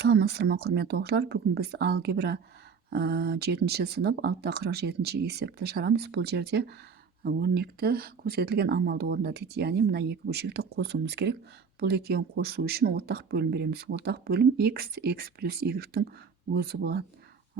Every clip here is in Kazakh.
Саламатсыздар ма, құрметті оқушылар. Бүгін біз алгебра 7-ші сынып 6-47 есепті шығарамыз. Бұл жерде өрнекті көрсетілген амалды орында дейді. Яғни мына екі бөлшекті қосуымыз керек. Бұл екеуін қосу үшін ортақ бөлім береміз. Ортақ бөлім x плюс y-тің өзі болады.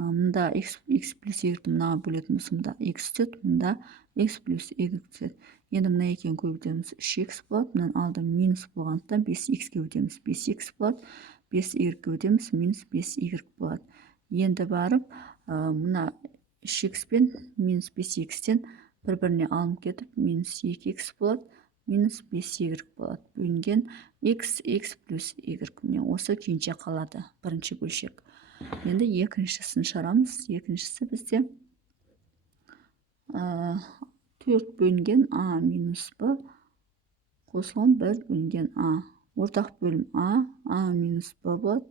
Мұнда x плюс y-ті мынаға бөлетін болса, мұнда x түседі, мұнда x плюс y түседі. Енді мына екеуін көбейтеміз, 3x болады. Мұнан алды минус болғандықтан 5x-ке өтеміз, 5x болады. 5y өтеміз, минус 5y болады. Енді барып, мұна 3x пен минус 5x-тен бір-біріне алынып кетіп, минус 2x болады, минус 5y болады. Бөлінген x плюс y. Міне осы күйінше қалады бірінші бөлшек. Енді екіншісін шығарамыз. Екіншісі бізде 4 бөлінген a минус b қосылған 1 бөлінген a. Ортақ бөлім a минус b болады.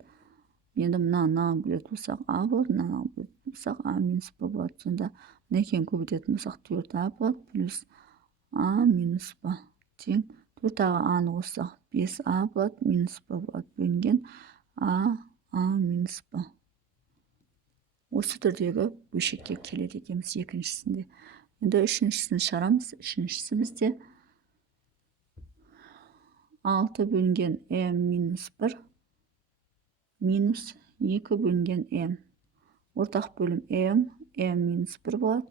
Енді мына бөлетін болсақ a болады, мына бөлетін болсақ a минус b болады. Сонда мына екеуін көбейтетін болсақ 4a болады, плюс a минус b тең 4a-ға a-ны қоссақ 5a болады, минус b болады. Бөлінген a минус b. Осы түрдегі бөлшекке келеді екенбіз екіншісінде. Енді үшіншісін шығарамыз. Үшіншісі бізде 6 бөлінген m минус 1 минус 2 бөлінген m. Ортақ бөлім m минус 1 болады.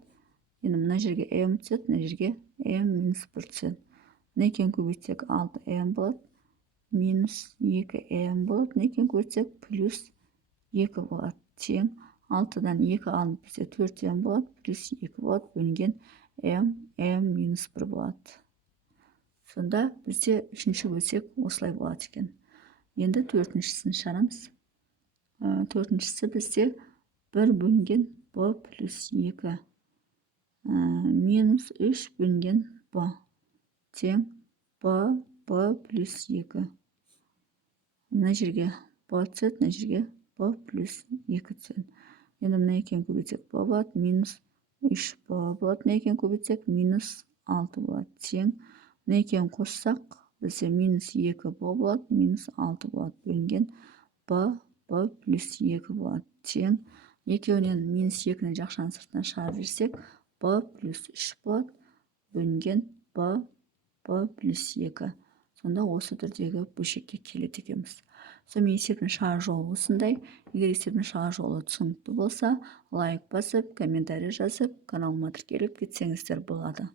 Енді мына жерге m түседі, мына жерге m минус 1 түседі. Мына екеуін көбейтсек 6m болады, минус 2m болады. Мына екеуін көбейтсек плюс 2 болады. Тең 6-дан 2 алынып бізде 4m болады, плюс 2 болады. Бөлінген m минус 1 болады. Сонда бізде үшінші бөлсек осылай болады екен. Енді төртіншісін шығарамыз. Төртіншісі бізде 1 бөлінген b плюс 2 минус 3 бөлінген b тең b плюс 2. Мына жерге b түседі, мына жерге b плюс 2 түседі. Енді мына екеуін көбейтсек b болады, минус 3b болады. Мына екеуін көбейтсек минус 6 болады. Тең мына екеуін қоссақ бізде минус 2b болады, минус 6 болады. Бөлінген b плюс 2 болады. Тең екеуінен минус 2-ні жақшаның сыртына шығарып жіберсек b плюс 3 болады. Бөлінген b плюс 2. Сонда осы түрдегі бөлшекке келеді екенбіз. Сонымен есептің шығару жолы осындай. Егер есептің шығару жолы түсінікті болса, лайк басып, комментарий жазып, каналыма тіркеліп кетсеңіздер болады.